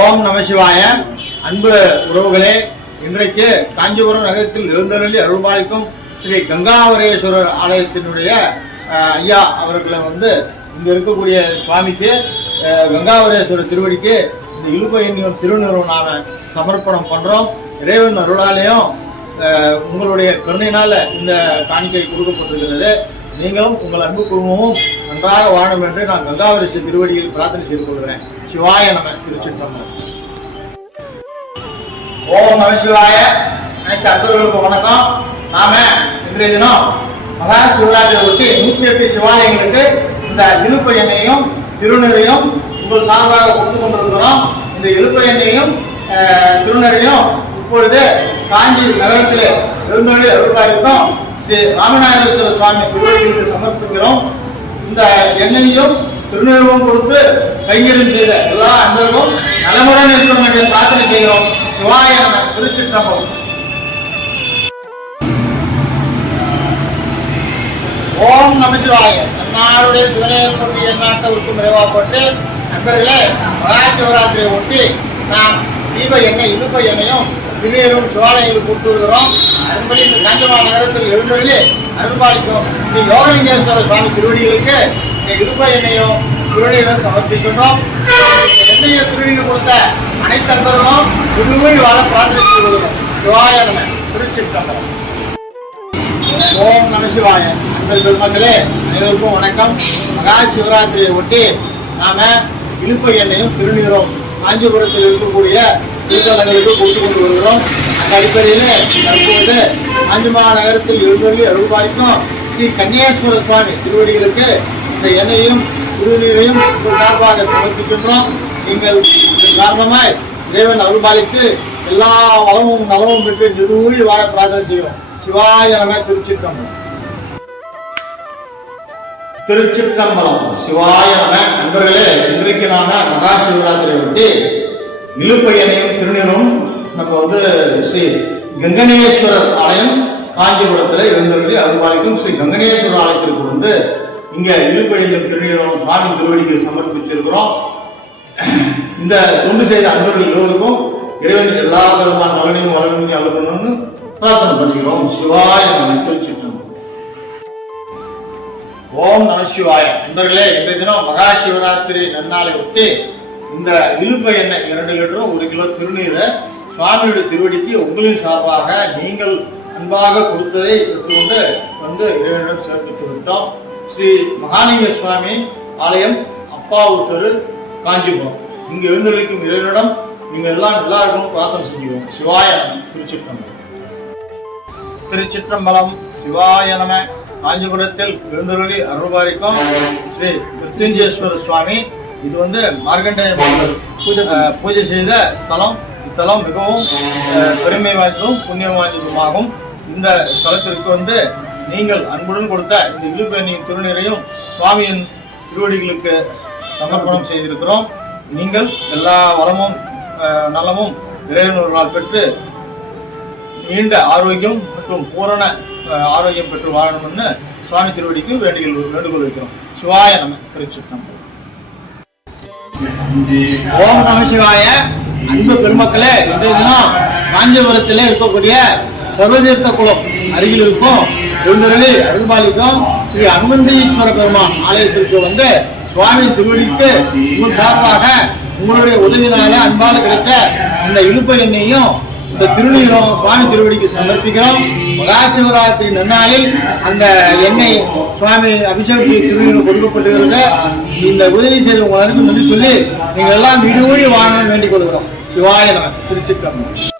ஓம் நம சிவாய. அன்பு உறவுகளே, இன்றைக்கு காஞ்சிபுரம் நகரத்தில் எழுந்தருளி அருள்பாலிக்கும் ஸ்ரீ கங்காவரேஸ்வரர் ஆலயத்தினுடைய ஐயா அவர்களை இங்க இருக்கக்கூடிய சுவாமிக்கு கங்காவரேஸ்வரர் திருவடிக்கு இந்த இழுப்ப எண்ணியும் திருநிறுவனான சமர்ப்பணம் பண்றோம். இறைவன் அருளாலயம் உங்களுடைய கருணையினால இந்த காணிக்கை கொடுக்கப்பட்டிருக்கிறது. நீங்களும் உங்கள் அன்பு குடும்பமும் நன்றாக வாழும் என்று நான் கங்காவரேஸ்வரர் திருவடியில் பிரார்த்தனை செய்து கொள்கிறேன். சிவாய நம. திருச்சிற்றம்பலம். ஓம் நம சிவாய. அனைத்து அன்பர்களுக்கு வணக்கம். நாம இன்றைய தினம் மகா சிவராத்திரி ஒட்டி 108 சிவாலயங்களுக்கு இந்த இழுப்ப எண்ணெயையும் திருநீரையும் உங்கள் சார்பாக கொடுத்து கொண்டிருக்கிறோம். இந்த இழுப்ப எண்ணெயையும் திருநீரையும் இப்பொழுது காஞ்சி நகரத்தில் எழுந்தருளி அருள்பாலிக்கும் ஸ்ரீ ராமநாதேஸ்வர சுவாமி திருவடிகளுக்கு சமர்ப்பிக்கிறோம். இந்த எண்ணெயையும் திருநீரும் கொடுத்து கைங்கரியம் செய்த எல்லா அன்பர்களும் நலமுடன் இருக்கணும் என்று பிரார்த்தனை செய்கிறோம். சிவாய நம. திருச்சிற்றம்பலம். ஓம் நம சிவாய. அன்னாருடைய சிவனையை கொண்டு எந்நாட்டை விட்டு நிறைவாப்பட்டு நண்பர்களே, மகா சிவராத்திரியை ஒட்டி நாம் தீப எண்ணெய் இழுப்ப எண்ணெயும் திருநீரும் சிவாலயங்களுக்கு கொடுத்து வருகிறோம். அதன்படி இந்த காஞ்சிபுரம் நகரத்தில் எழுந்தருளி அருள்பாலிக்கும் ஸ்ரீ யோகலிங்கேஸ்வர சுவாமி திருவடிகளுக்கு இந்த இழுப்ப எண்ணெயும் திருநீரும் சமர்ப்பிக்கின்றோம். எண்ணெயை திருநீர் கொடுத்த அனைத்து அன்பர்களும் உருவழி வாழ பிரார்த்தனை செய்து கொள்கிறோம். சிவாய நம. திருச்சிற்றம்பலம். ஓம் நம சிவாய. அன்பர் பெருமக்களே, அனைவருக்கும் வணக்கம். மகா சிவராத்திரியை ஒட்டி நாம இழுப்ப எண்ணெயும் திருநீரும் காஞ்சிபுரத்தில் இருக்கக்கூடிய தீர்த்தங்களுக்கு கொடுத்து கொண்டு வருகிறோம். அந்த அடிப்படையில் தற்போது காஞ்சிமா நகரத்தில் எழுந்தருளி அருள்பாலிக்கும் ஸ்ரீ கன்னியேஸ்வர சுவாமி திருவடிகளுக்கு இந்த எண்ணெயையும் திருநீரையும் சார்பாக சமர்ப்பிக்கின்றோம். நீங்கள் இதன் காரணமாய் இறைவன் அருள்பாலிக்கு எல்லா வளமும் நலமும் பெற்று நிறுவூழி வாழ பிரார்த்தனை செய்கிறோம். சிவாய நம. திருச்சிற்றம்பலம். திருச்சிற்றம்பலம். சிவாய நம. நண்பர்களே, இன்றைக்கு நாம மகா சிவராத்திரியை ஒட்டி இழுப்ப எண்ணெயும் திருநீரும் நம்ம ஸ்ரீ கங்கணேஸ்வரர் ஆலயம் காஞ்சிபுரத்தில் எழுந்தருளி அருள்பாலிக்கும் ஸ்ரீ கங்கணேஸ்வரர் ஆலயத்திற்கு இங்க இழுப்ப எண்ணெயும் திருநீரும் சுவாமி திருவடிக்கு சமர்ப்பிச்சிருக்கிறோம். இந்த தொண்டு செய்த அன்பர்கள் எல்லோருக்கும் இறைவன் எல்லா விதமான நலனையும் வளமையும் அழுகணும்னு பிரார்த்தனை பண்ணிக்கிறோம். சிவாய நம. திருச்சிற்றம்பலம். ஓம் நம சிவாய. நண்பர்களே, இன்றைய தினம் மகா சிவராத்திரி நன்னாளை ஒட்டி இந்த இழுப்ப எண்ணெய் 2 லிட்டரும் 1 கிலோ திருநீரை சுவாமியுடைய திருவடிக்கு உங்களின் சார்பாக நீங்கள் அன்பாக கொடுத்ததை எடுத்துக்கொண்டு இறைவனிடம் சேர்த்து விட்டோம். ஸ்ரீ மகாலிங்க சுவாமி ஆலயம் அப்பாவூர் தெரு காஞ்சிபுரம். இங்கு எழுந்தருளிக்கும் இறைவனிடம் நீங்கள் எல்லாருக்கும் பிரார்த்தனை செஞ்சுக்கிறோம். சிவாய நம. திருச்சிற்றம்பலம். திருச்சிற்றம்பலம். சிவாய நம. காஞ்சிபுரத்தில் எழுந்தருளி அருள்பாலிக்கும் ஸ்ரீ மிருத்யுஞ்சேஸ்வர சுவாமி. இது மார்கண்டேய பூஜை செய்த ஸ்தலம். இத்தலம் மிகவும் பெருமை வாய்ந்ததும் புண்ணியம் வாய்ந்ததுமாகும். இந்த ஸ்தலத்திற்கு நீங்கள் அன்புடன் கொடுத்த இந்த இழுப்ப எண்ணெயும் திருநீரையும் சுவாமியின் திருவடிகளுக்கு சமர்ப்பணம் செய்திருக்கிறோம். நீங்கள் எல்லா வளமும் நலமும் இறைவனால் பெற்று நீண்ட ஆரோக்கியம் மற்றும் பூரண ஆரோக்கியம் பெற்று வாழணும்னு சுவாமி திருவடிக்கு வேண்டுகோள் வைக்கிறோம். சிவாய நம. திருச்சிற்றம்பலம். ஓம் நம சிவாய. அன்பு பெருமக்களே, இன்றைய தினம் காஞ்சிபுரத்தில் இருக்கக்கூடிய சர்வதீர்த்த குளம் அருகில் இருக்கும் எழுந்தருளி அருள்பாலிக்கும் ஸ்ரீ அனுமந்தீஸ்வர பெருமான் ஆலயத்திற்கு சுவாமி திருவடிக்கு உங்கள் சார்பாக உங்களுடைய உதவினால அன்பால கிடைச்ச இந்த இழுப்ப எண்ணெயும் இந்த திருநீரும் சுவாமி திருவடிக்கு சமர்ப்பிக்கிறோம். மகா சிவராத்திரி நன்னாளில் அந்த எண்ணெய் சுவாமி அபிஷேகத்துக்கு திருநீர் கொடுக்கப்பட்டுகிறது. இந்த உதவி செய்து உங்களுக்கு நன்றி சொல்லி நீங்கள் எல்லாம் விடுவழி வாழணும்னு வேண்டிக் கொள்கிறோம். சிவாய நம. திருச்சிற்றம்பலம்.